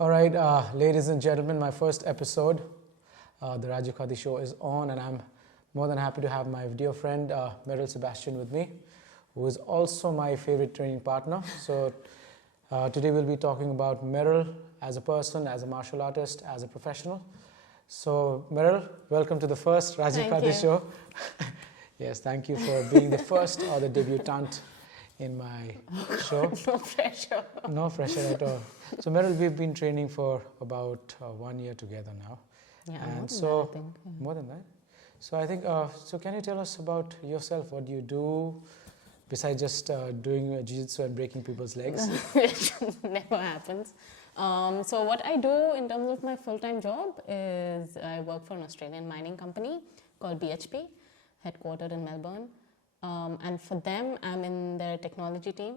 All right, ladies and gentlemen, my first episode, the Rajiv Khati show is on, and I'm more than happy to have my dear friend Meryl Sebastian with me, who is also my favorite training partner. So today we'll be talking about Meryl as a person, as a martial artist, as a professional. So Meryl, welcome to the first Rajiv Thank Khati you. show. Yes, thank you for being the first or the debutante in my show. No pressure. No pressure at all. So Meryl, we've been training for about 1 year together now. Yeah, And more than so, that, I think. more than that. So I think, so can you tell us about yourself? What do you do besides just doing Jiu Jitsu and breaking people's legs? Which never happens. So what I do in terms of my full-time job is I work for an Australian mining company called BHP, headquartered in Melbourne. And for them, I'm in their technology team,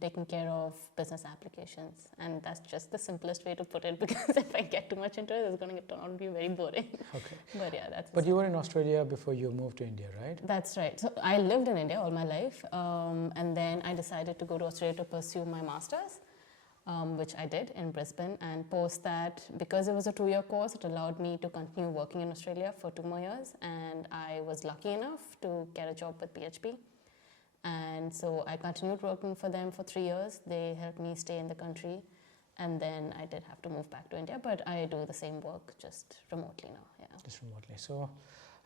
taking care of business applications. And that's just the simplest way to put it, because if I get too much into it, it's going to turn out to be very boring. Okay. But yeah, that's But you were in Australia before you moved to India, right? That's right. So I lived in India all my life, and then I decided to go to Australia to pursue my master's, which I did in Brisbane. And post that, because it was a 2-year course, it allowed me to continue working in Australia for 2 more years. And I was lucky enough to get a job with PHP. And so I continued working for them for 3 years. They helped me stay in the country. And then I did have to move back to India, but I do the same work just remotely now. Yeah. Just remotely. So,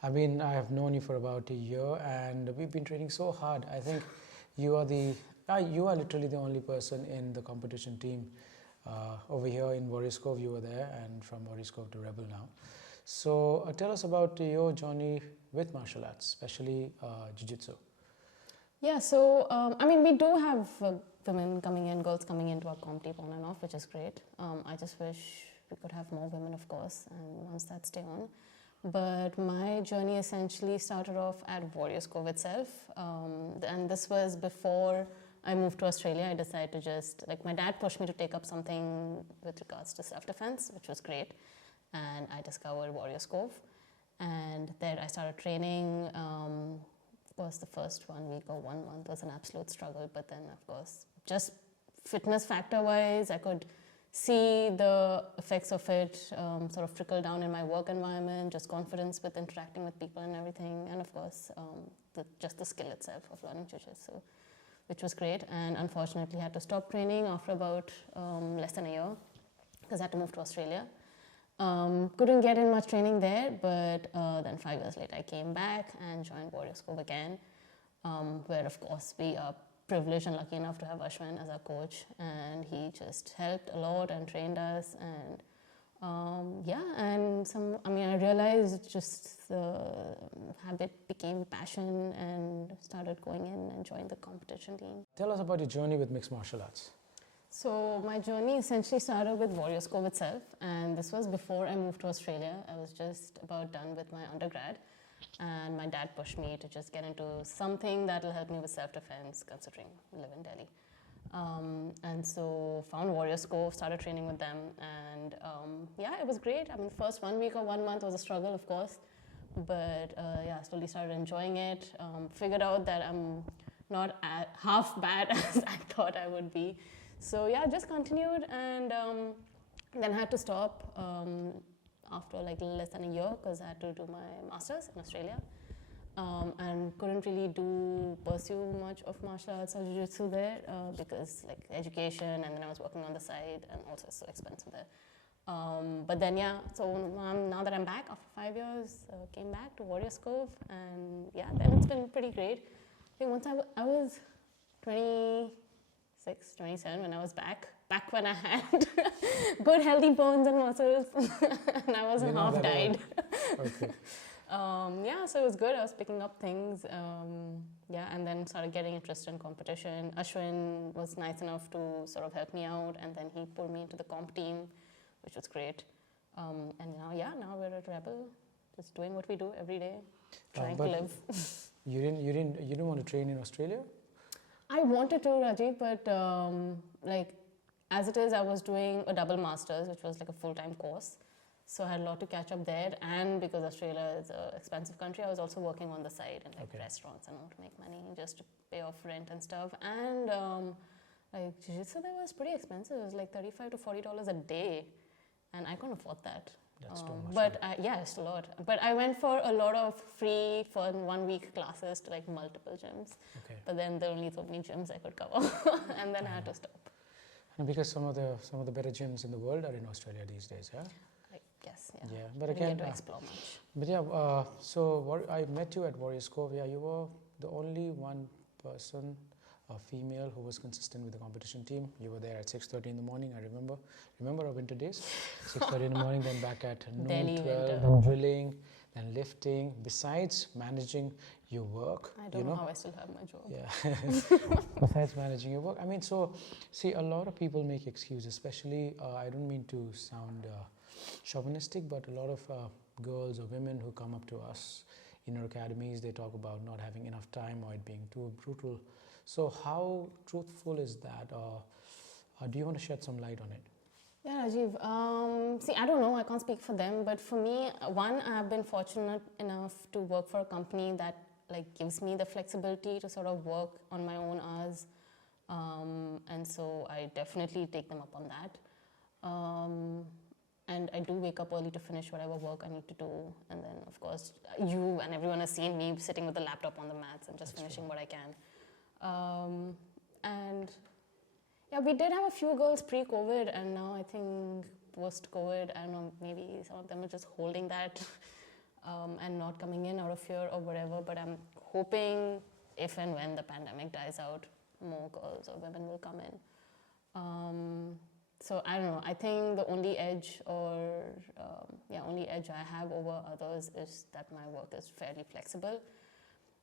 I mean, I have known you for about a year, and we've been training so hard. I think you are you are literally the only person in the competition team. Over here in Warriors Cove, you were there, and from Warriors Cove to Rebel now. So, tell us about your journey with martial arts, especially Jiu Jitsu. Yeah, so I mean, we do have women coming in, girls coming into our comp team on and off, which is great. I just wish we could have more women, of course, and ones that stay on. But my journey essentially started off at Warriors Cove itself, and this was before I moved to Australia. I decided to just, like, my dad pushed me to take up something with regards to self-defense, which was great, and I discovered Warriors Cove, and there I started training. Of course, the first 1 week or 1 month was an absolute struggle, but then, of course, just fitness factor-wise, I could see the effects of it sort of trickle down in my work environment, just confidence with interacting with people and everything, and of course, just the skill itself of learning Jiu Jitsu, which was great. And unfortunately, I had to stop training after about less than a year, because I had to move to Australia. Couldn't get in much training there, but then 5 years later I came back and joined Warriors Cove again, where of course we are privileged and lucky enough to have Ashwin as our coach, and he just helped a lot and trained us. And I realized just the habit became passion and started going in and joined the competition team. Tell us about your journey with mixed martial arts. So my journey essentially started with Warriors Cove itself, and this was before I moved to Australia. I was just about done with my undergrad, and my dad pushed me to just get into something that will help me with self-defense, considering I live in Delhi. And so found Warriors Cove, started training with them, and it was great. I mean, the first 1 week or 1 month was a struggle, of course, but slowly started enjoying it. Figured out that I'm not half bad as I thought I would be. So just continued, and then had to stop after like less than a year, because I had to do my master's in Australia, and couldn't really pursue much of martial arts or jiu-jitsu there because like education, and then I was working on the side, and also it's so expensive there. But then so now that I'm back after 5 years, came back to Warriors Cove, and then it's been pretty great. I think once I was 26, 27 when I was back when I had good healthy bones and muscles and I wasn't half died. Okay. So it was good. I was picking up things, and then started getting interested in competition. Ashwin was nice enough to sort of help me out, and then he pulled me into the comp team, which was great. And now we're at Rebel, just doing what we do every day, trying to live. You didn't want to train in Australia? I wanted to, Rajiv, but as it is, I was doing a double master's, which was like a full-time course. So I had a lot to catch up there, and because Australia is an expensive country, I was also working on the side in restaurants and all to make money just to pay off rent and stuff. And Like Jiu Jitsu there was pretty expensive. It was like $35 to $40 a day, and I couldn't afford that. That's too much. But yeah, it's a lot. But I went for a lot of free, fun 1 week classes to like multiple gyms. Okay. But then there were only so many gyms I could cover, and then I had to stop. And because some of the better gyms in the world are in Australia these days, yeah. I guess, yeah. Yeah, but I didn't again, get to explore much. but yeah. So I met you at Warriors Cove. Yeah, you were the only one person, a female, who was consistent with the competition team. You were there at 6:30 in the morning. I remember. Remember our winter days? 6:30 in the morning, then back at noon, Delhi 12, winter. then drilling, then lifting. Besides managing your work, I don't know how I still have my job. Yeah. Besides managing your work, I mean, so see, a lot of people make excuses, especially, I don't mean to sound chauvinistic, but a lot of girls or women who come up to us in our academies, they talk about not having enough time or it being too brutal. So how truthful is that? Do you want to shed some light on it? Yeah, Rajiv. See, I don't know, I can't speak for them, but for me, one, I've been fortunate enough to work for a company that like gives me the flexibility to sort of work on my own hours, and so I definitely take them up on that. And I do wake up early to finish whatever work I need to do, and then of course you and everyone has seen me sitting with the laptop on the mats and just finishing what I can. And yeah, we did have a few girls pre-COVID, and now I think post-COVID, I don't know, maybe some of them are just holding that and not coming in out of fear or whatever. But I'm hoping if and when the pandemic dies out, more girls or women will come in. So I don't know. I think the only edge only edge I have over others is that my work is fairly flexible.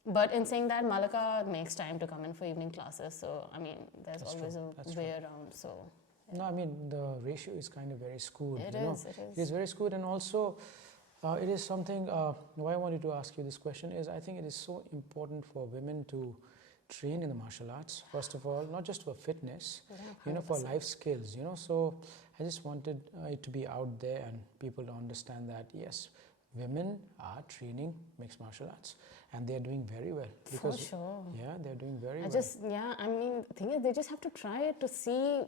But in saying that, Malika makes time to come in for evening classes. So, I mean, there's always a way around. So, No, I mean, the ratio is kind of very skewed. It is. It is very skewed. And also, it is something, why I wanted to ask you this question is I think it is so important for women to train in the martial arts, first of all, not just for fitness, for life skills, So I just wanted it to be out there and people to understand that, yes, women are training mixed martial arts and they're doing very well. For sure. Yeah, they're doing very well. I mean, the thing is, they just have to try it to see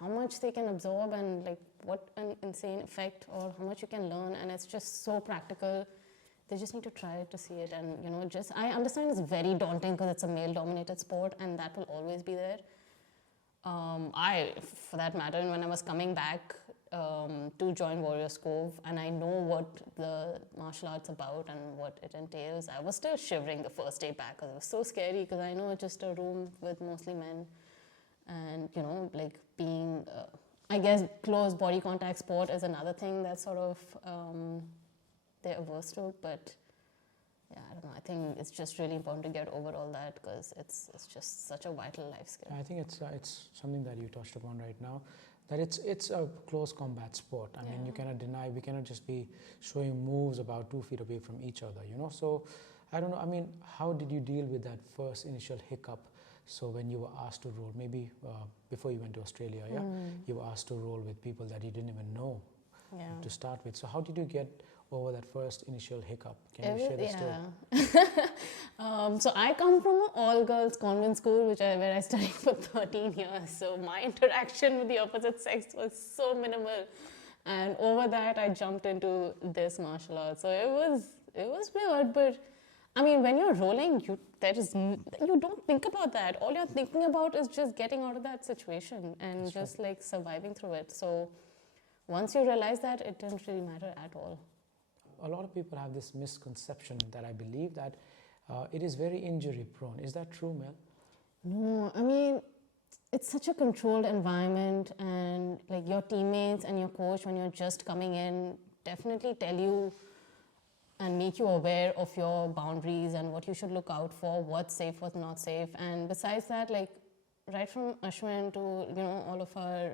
how much they can absorb and like what an insane effect or how much you can learn. And it's just so practical. They just need to try it to see it. And, I understand it's very daunting because it's a male-dominated sport and that will always be there. For that matter, when I was coming back to join Warriors Cove and I know what the martial arts about and what it entails, I was still shivering the first day back because it was so scary because I know it's just a room with mostly men and, like being, I guess, close body contact sport is another thing that sort of they're averse to, but yeah, I don't know. I think it's just really important to get over all that because it's just such a vital life skill. I think it's something that you touched upon right now, that it's a close combat sport. I mean, you cannot deny, we cannot just be showing moves about 2 feet away from each other, So, I don't know, I mean, how did you deal with that first initial hiccup? So when you were asked to roll, maybe before you went to Australia, you were asked to roll with people that you didn't even know to start with. So how did you get over that first initial hiccup? Can you share the story? So I come from an all-girls convent school, where I studied for 13 years. So my interaction with the opposite sex was so minimal, and over that I jumped into this martial art. So it was weird, but I mean, when you're rolling, you don't think about that. All you're thinking about is just getting out of that situation and just like surviving through it. So once you realize that, it didn't really matter at all. A lot of people have this misconception that I believe that it is very injury prone. Is that true, Mel? No, I mean, it's such a controlled environment, and like your teammates and your coach, when you're just coming in, definitely tell you and make you aware of your boundaries and what you should look out for, what's safe, what's not safe. And besides that, like right from Ashwin to all of our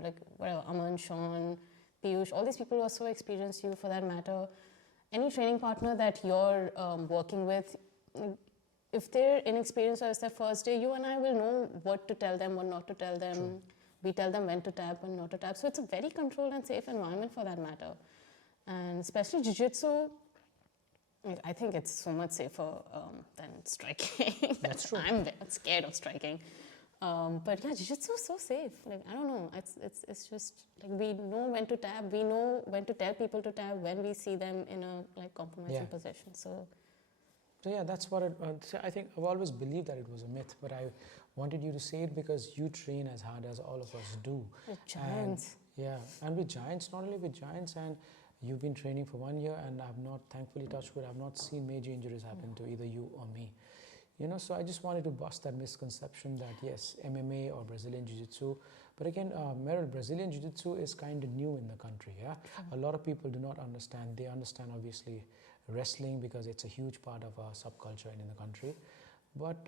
Aman, Sean, Piyush, all these people who are so experienced, you for that matter, any training partner that you're working with, if they're inexperienced or it's their first day, you and I will know what to tell them, what not to tell them. True. We tell them when to tap and not to tap. So it's a very controlled and safe environment for that matter. And especially Jiu Jitsu, I think it's so much safer than striking. That's true. I'm scared of striking. But yeah, jiu-jitsu is so safe. Like, I don't know. It's just like we know when to tap. We know when to tell people to tap when we see them in a like compromising position. So yeah, that's what I think. I've always believed that it was a myth, but I wanted you to say it because you train as hard as all of us do. With giants. And with giants, not only with giants, and you've been training for 1 year, and I've not, thankfully, touched wood, I've not seen major injuries happen to either you or me. So I just wanted to bust that misconception that yes, MMA or Brazilian Jiu-Jitsu, but again, Meryl, Brazilian Jiu-Jitsu is kind of new in the country. Yeah, a lot of people do not understand. They understand obviously wrestling because it's a huge part of our subculture in the country. But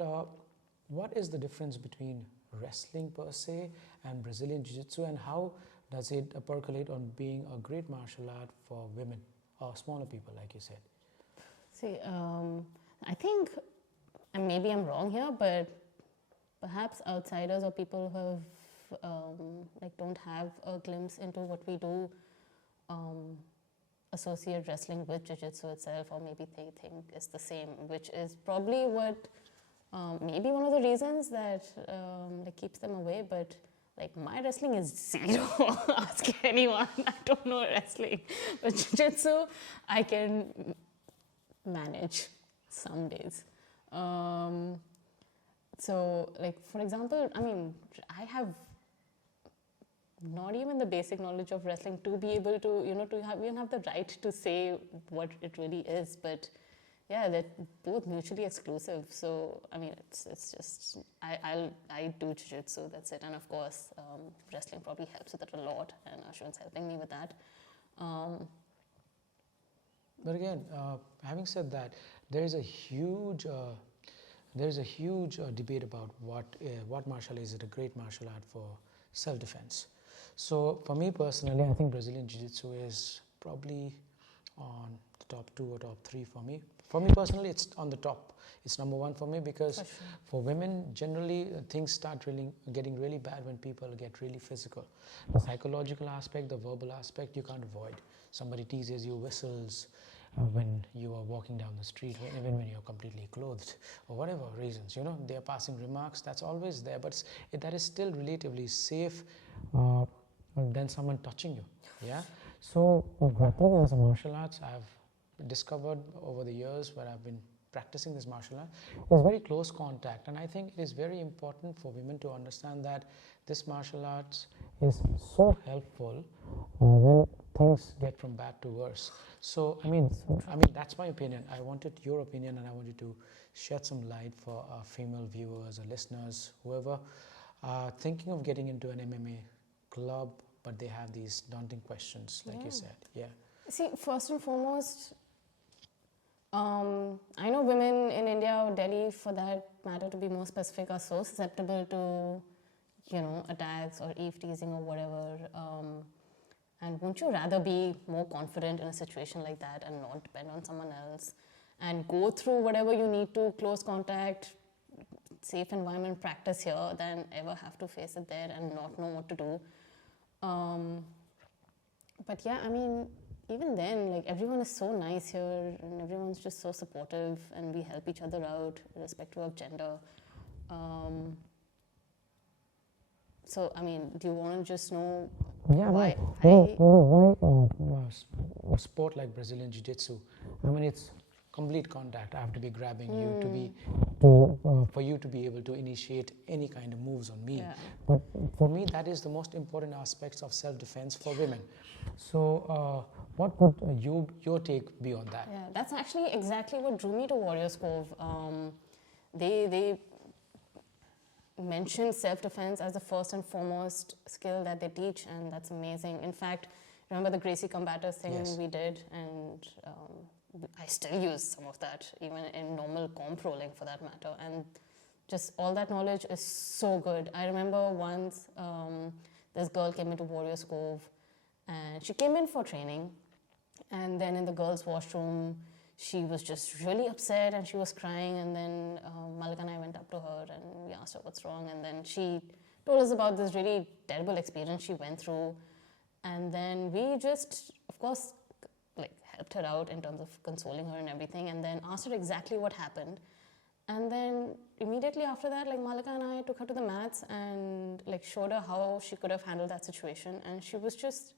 what is the difference between wrestling per se and Brazilian Jiu-Jitsu, and how does it percolate on being a great martial art for women or smaller people, like you said? See, I think, and maybe I'm wrong here, but perhaps outsiders or people who have don't have a glimpse into what we do associate wrestling with jiu-jitsu itself, or maybe they think it's the same, which is probably what maybe one of the reasons that keeps them away. But like, my wrestling is zero. Ask anyone. I don't know wrestling, but jiu-jitsu I can manage some days. So like, for example, I mean, I have not even the basic knowledge of wrestling to be able to, even have the right to say what it really is. But yeah, they're both mutually exclusive. So I mean, it's just I do jiu-jitsu, that's it. And of course, wrestling probably helps with it a lot, and Ashwin's helping me with that. But again, having said that, there is a huge debate about what martial is it a great martial art for self-defense. So for me personally, I think Brazilian Jiu-Jitsu is probably on the top 2 or top 3 for me. For me personally, it's on the top. It's number 1 for me because for women, generally things start getting really bad when people get really physical. The psychological aspect, the verbal aspect, you can't avoid. Somebody teases you, whistles when you are walking down the street, even when you're completely clothed, or whatever reasons, they are passing remarks. That's always there, but that is still relatively safe than someone touching you. Yeah. So grappling as a martial arts, I've discovered over the years where I've been practicing this martial art, is very close contact, and I think it is very important for women to understand that this martial arts is so helpful when things get from bad to worse. So I mean that's my opinion. I wanted your opinion, and I wanted to shed some light for our female viewers or listeners, whoever thinking of getting into an MMA club, but they have these daunting questions, like you said. Yeah. See, first and foremost, I know women in India or Delhi, for that matter, to be more specific, are so susceptible to, attacks or eve teasing or whatever. And wouldn't you rather be more confident in a situation like that and not depend on someone else and go through whatever you need to, close contact, safe environment practice here, than ever have to face it there and not know what to do? But yeah, I mean, even then, like, everyone is so nice here, and everyone's just so supportive, and we help each other out irrespective of gender. So I mean, do you want to just know why a sport like Brazilian Jiu-Jitsu, I mean, it's complete contact. I have to be grabbing you for you to be able to initiate any kind of moves on me. Yeah. But for me, that is the most important aspects of self-defense for women. So what would your take be on that? Yeah, that's actually exactly what drew me to Warriors Cove. They mention self-defense as the first and foremost skill that they teach, and that's amazing. In fact, remember the Gracie Combaters thing we did, and I still use some of that, even in normal comp rolling for that matter. And just all that knowledge is so good. I remember once this girl came into Warriors Cove, and she came in for training, and then in the girls' washroom, she was just really upset and she was crying, and then Malik and I went up to her and we asked her what's wrong, and then she told us about this really terrible experience she went through, and then we just, of course, helped her out in terms of consoling her and everything, and then asked her exactly what happened. And then immediately after that, like Malika and I took her to the mats and like showed her how she could have handled that situation. And she was just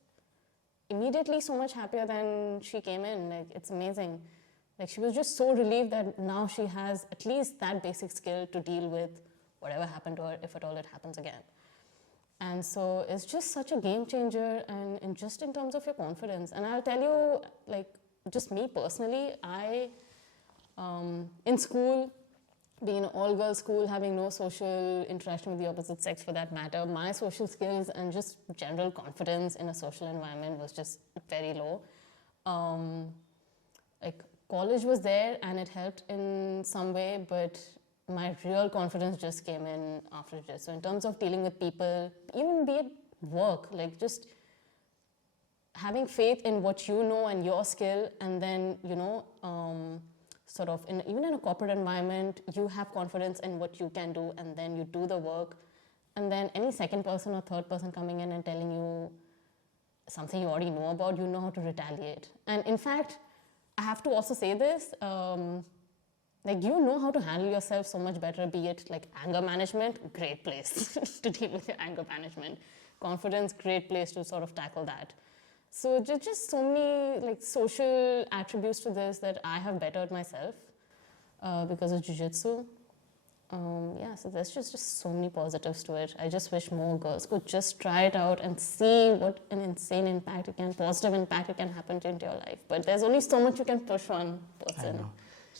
immediately so much happier than she came in. Like, it's amazing. Like, she was just so relieved that now she has at least that basic skill to deal with whatever happened to her, if at all it happens again. And so it's just such a game changer, and just in terms of your confidence. And I'll tell you, like, just me personally, in school, being an all-girls school, having no social interaction with the opposite sex for that matter, my social skills and just general confidence in a social environment was just very low. Like, college was there and it helped in some way, but my real confidence just came in after it. So in terms of dealing with people, even be it work, like just having faith in what you know and your skill, and then, sort of even in a corporate environment, you have confidence in what you can do, and then you do the work, and then any second person or third person coming in and telling you something you already know about, you know how to retaliate. And in fact, I have to also say this, like, you know how to handle yourself so much better, be it like anger management, great place to deal with your anger management. Confidence, great place to sort of tackle that. So just so many like social attributes to this that I have bettered myself because of Jiu Jitsu. So there's just so many positives to it. I just wish more girls could just try it out and see what an insane impact positive impact it can happen into your life. But there's only so much you can push one person. I know.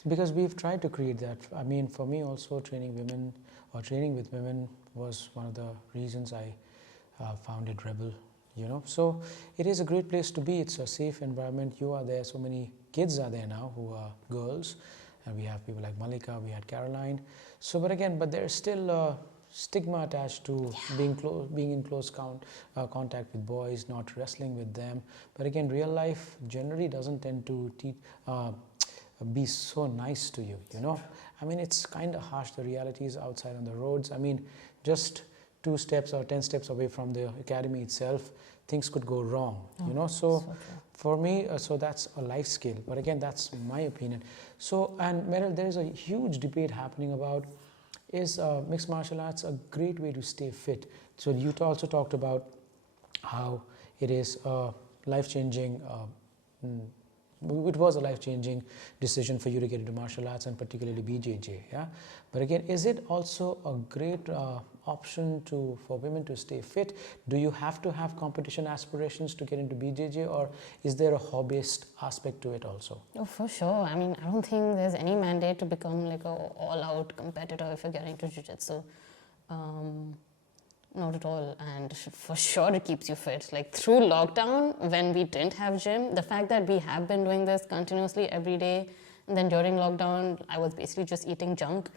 Because we've tried to create that. I mean, for me also, training with women was one of the reasons I founded Rebel, So it is a great place to be. It's a safe environment. You are there. So many kids are there now who are girls. And we have people like Malika, we had Caroline. So, but there's still a stigma attached to being in close contact with boys, not wrestling with them. But again, real life generally doesn't tend to be so nice to you, I mean, it's kind of harsh. The reality is outside on the roads. I mean, just 2 steps or 10 steps away from the academy itself, things could go wrong, So for me, so that's a life skill. But again, that's my opinion. So, and Meryl, there is a huge debate happening about, is mixed martial arts a great way to stay fit? So you also talked about how it is life-changing. It was a life-changing decision for you to get into martial arts, and particularly BJJ. Yeah, but again, is it also a great option for women to stay fit? Do you have to have competition aspirations to get into BJJ, or is there a hobbyist aspect to it also? Oh, for sure. I mean, I don't think there's any mandate to become like a all-out competitor if you're getting to jiu-jitsu. Not at all. And for sure it keeps you fit. Like, through lockdown, when we didn't have gym, the fact that we have been doing this continuously every day, and then during lockdown I was basically just eating junk,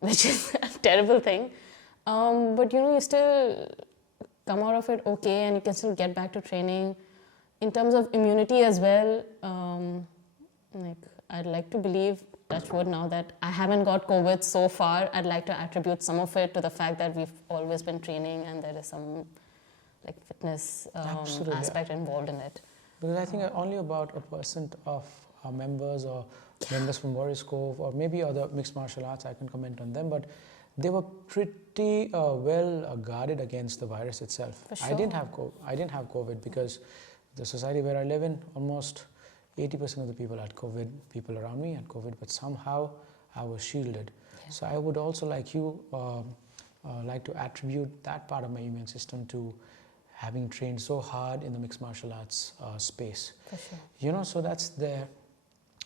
which is a terrible thing, but you still come out of it okay, and you can still get back to training. In terms of immunity as well, like, I'd like to believe, touch wood, now that I haven't got COVID so far, I'd like to attribute some of it to the fact that we've always been training and there is some like fitness aspect involved in it. Because I think only about 1% of our members or members from Warriors Cove or maybe other mixed martial arts, I can comment on them, but they were pretty well guarded against the virus itself. For sure. I didn't have COVID because the society where I live in, almost 80% of the people had COVID, people around me had COVID, but somehow I was shielded. Yeah. So I would also, like you, like to attribute that part of my immune system to having trained so hard in the mixed martial arts space. For sure. So that's there.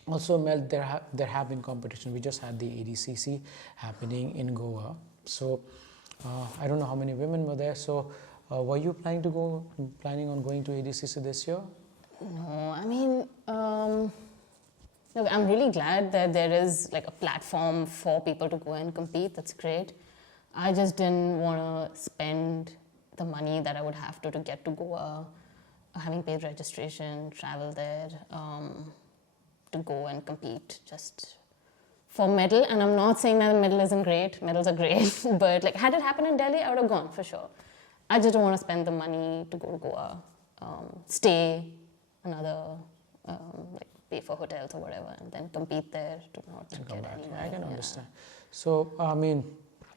Also, Mel, there have been competition. We just had the ADCC happening in Goa. So I don't know how many women were there. So were you planning on going to ADCC this year? No, I mean, look, I'm really glad that there is like a platform for people to go and compete. That's great. I just didn't want to spend the money that I would have to get to Goa, having paid registration, travel there, to go and compete just for medal. And I'm not saying that the medal isn't great. Medals are great. But like, had it happened in Delhi, I would have gone for sure. I just don't want to spend the money to go to Goa, stay another like pay for hotels or whatever, and then compete there to not And get come back. anywhere. I can Yeah. understand. So, I mean,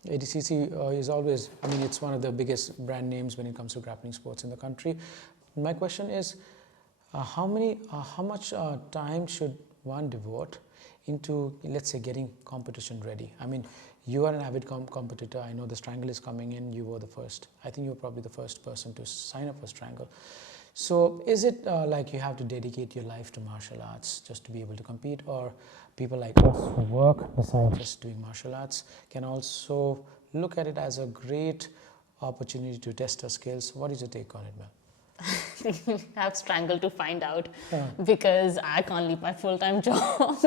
ADCC is always, I mean, it's one of the biggest brand names when it comes to grappling sports in the country. My question is, how much time should one devote into, let's say, getting competition ready? I mean, you are an avid competitor. I know the Strangle is coming in. You were the first. I think you were probably the first person to sign up for Strangle. So is it like you have to dedicate your life to martial arts just to be able to compete, or people like us who work besides just doing martial arts can also look at it as a great opportunity to test our skills? What is your take on it, Mel? Have strangled to find out because I can't leave my full-time job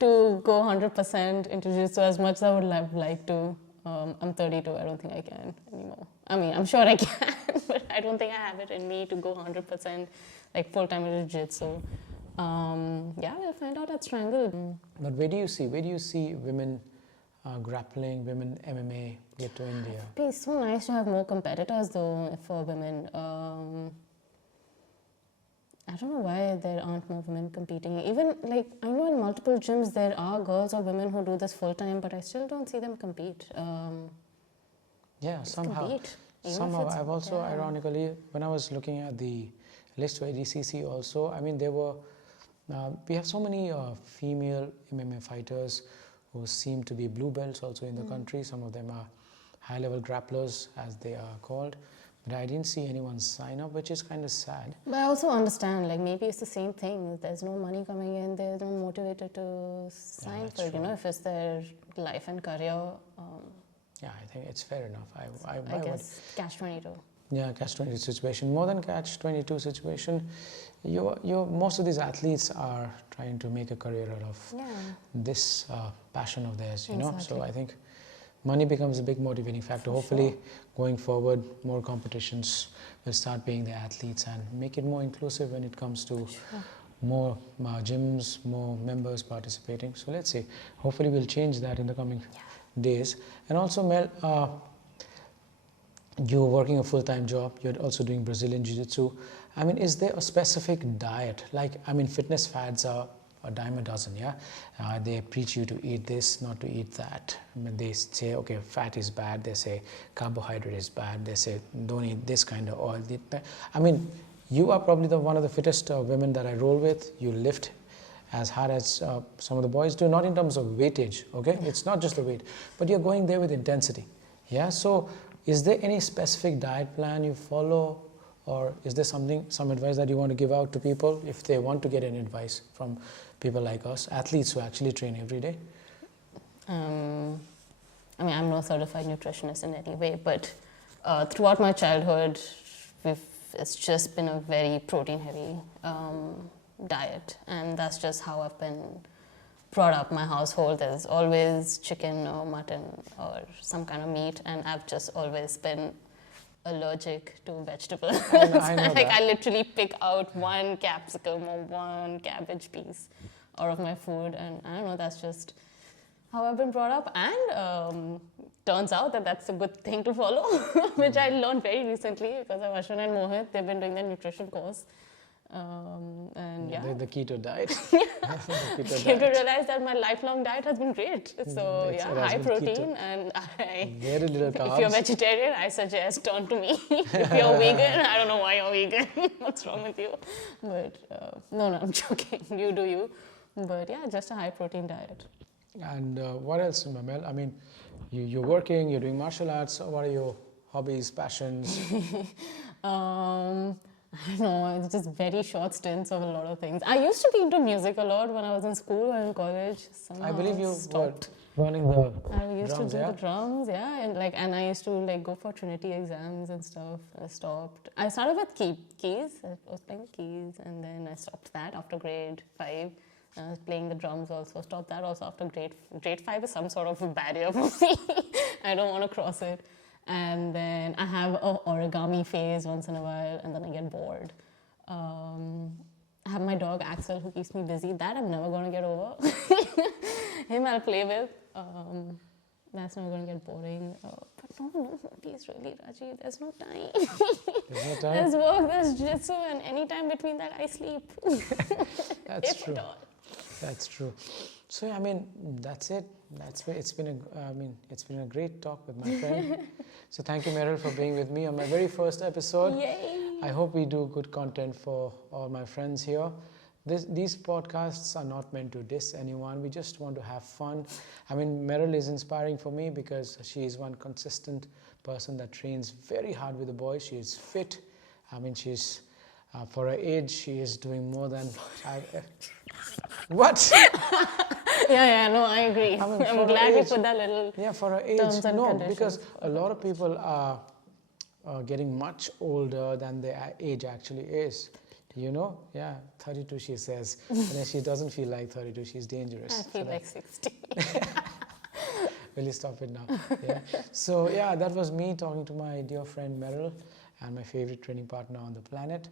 to go 100% into jiu-jitsu as much as I would like to. I'm 32, I don't think I can anymore. I mean, I'm sure I can, but I don't think I have it in me to go 100% like full-time into jiu-jitsu. Yeah, we'll find out at Strangle. But where do you see women grappling, women MMA get to India? It'd be so nice to have more competitors though for women. I don't know why there aren't more women competing. Even like I know in multiple gyms there are girls or women who do this full time, but I still don't see them compete. Yeah, somehow. Compete. Somehow, I've also ironically, when I was looking at the list for ADCC also, I mean there were we have so many female MMA fighters who seem to be blue belts also in the country. Some of them are high-level grapplers, as they are called. But I didn't see anyone sign up, which is kind of sad. But I also understand, like maybe it's the same thing. There's no money coming in. They're not motivated to sign for it. You know, if it's their life and career. Yeah, I think it's fair enough. I guess catch-22. Yeah, catch-22 situation. More than catch-22 situation, most of these athletes are trying to make a career out of this passion of theirs, you know. So I think money becomes a big motivating factor. Hopefully, going forward, more competitions will start paying the athletes and make it more inclusive when it comes to more gyms, more members participating. So let's see. Hopefully, we'll change that in the coming days. And also, Mel, you're working a full-time job. You're also doing Brazilian Jiu-Jitsu. I mean, is there a specific diet? Like, I mean, fitness fads are a dime a dozen, yeah? They preach you to eat this, not to eat that. I mean, they say, okay, fat is bad. They say carbohydrate is bad. They say don't eat this kind of oil. I mean, you are probably one of the fittest women that I roll with. You lift as hard as some of the boys do, not in terms of weightage, okay? It's not just the weight, but you're going there with intensity, yeah? So is there any specific diet plan you follow, or is there some advice that you want to give out to people if they want to get an advice from people like us, athletes who actually train every day? I mean, I'm no certified nutritionist in any way, but throughout my childhood, it's just been a very protein-heavy diet, and that's just how I've been brought up. My household, there's always chicken or mutton or some kind of meat, and I've just always been allergic to vegetables. I know like that. I literally pick out one capsicum or one cabbage piece out of my food, and I don't know, that's just how I've been brought up, and turns out that that's a good thing to follow, which I learned very recently because of Ashwin and Mohit. They've been doing their nutrition course. And The keto diet. Came to realize that my lifelong diet has been great. So It has high been protein, keto. and Very little carbs. if you're vegetarian, I suggest turn to me. If you're vegan, I don't know why you're vegan. What's wrong with you? But no, I'm joking. You do you. But yeah, just a high protein diet. And what else, Mel? I mean, you're working, you're doing martial arts. What are your hobbies, passions? I don't know, it's just very short stints of a lot of things. I used to be into music a lot when I was in school or in college. Somehow I believe you stopped. were running the I used drums, to do yeah? the drums, yeah, and I used to like go for Trinity exams and stuff. I stopped. I started with keys. I was playing keys, and then I stopped that after grade 5. I was playing the drums also. Stopped that also after grade 5 is some sort of a barrier for me. I don't want to cross it. And then I have an origami phase once in a while, and then I get bored. I have my dog Axel who keeps me busy. That I'm never going to get over. Him I'll play with. that's not going to get boring. But no hobbies really, Raji. There's no time. There's no time. There's work, there's jiu-jitsu, and any time between that I sleep. That's If true. at all. That's true. So yeah, I mean, that's it. It's been a great talk with my friend. So thank you, Meryl, for being with me on my very first episode. Yay! I hope we do good content for all my friends here. These podcasts are not meant to diss anyone. We just want to have fun. I mean, Meryl is inspiring for me because she is one consistent person that trains very hard with the boys. She is fit. I mean, she's for her age, she is doing more than. What? Yeah, no, I agree. I mean, I'm for glad her you age- put that little. Yeah, for her age, Terms and no, conditions. because a lot of people are getting much older than their age actually is. You know, yeah, 32 she says, and then she doesn't feel like 32, she's dangerous. I feel like 60. Will you stop it now? Yeah. So yeah, that was me talking to my dear friend Meryl and my favorite training partner on the planet.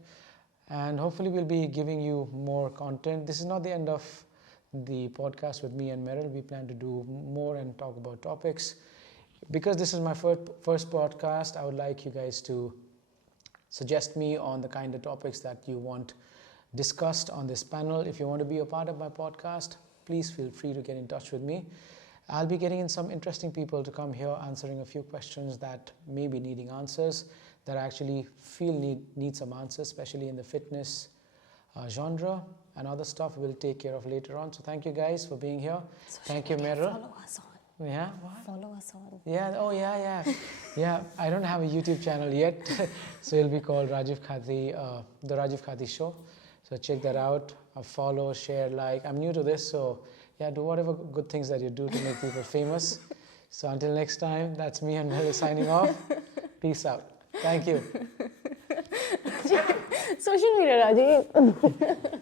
And hopefully we'll be giving you more content. This is not the end of the podcast with me and Meryl. We plan to do more and talk about topics. Because this is my first podcast, I would like you guys to suggest me on the kind of topics that you want discussed on this panel. If you want to be a part of my podcast, please feel free to get in touch with me. I'll be getting in some interesting people to come here answering a few questions that may be needing answers, that I actually feel need some answers, especially in the fitness genre, and other stuff we'll take care of later on. So thank you guys for being here. Thank you, Meryl. Follow us on. Yeah, what? Follow us on. Yeah, oh yeah. Yeah, I don't have a YouTube channel yet, so it'll be called Rajiv Khati, The Rajiv Khati Show. So check that out, follow, share, like. I'm new to this, so yeah, do whatever good things that you do to make people famous. So until next time, that's me and Meryl signing off. Peace out. Thank you. Social media, Raji.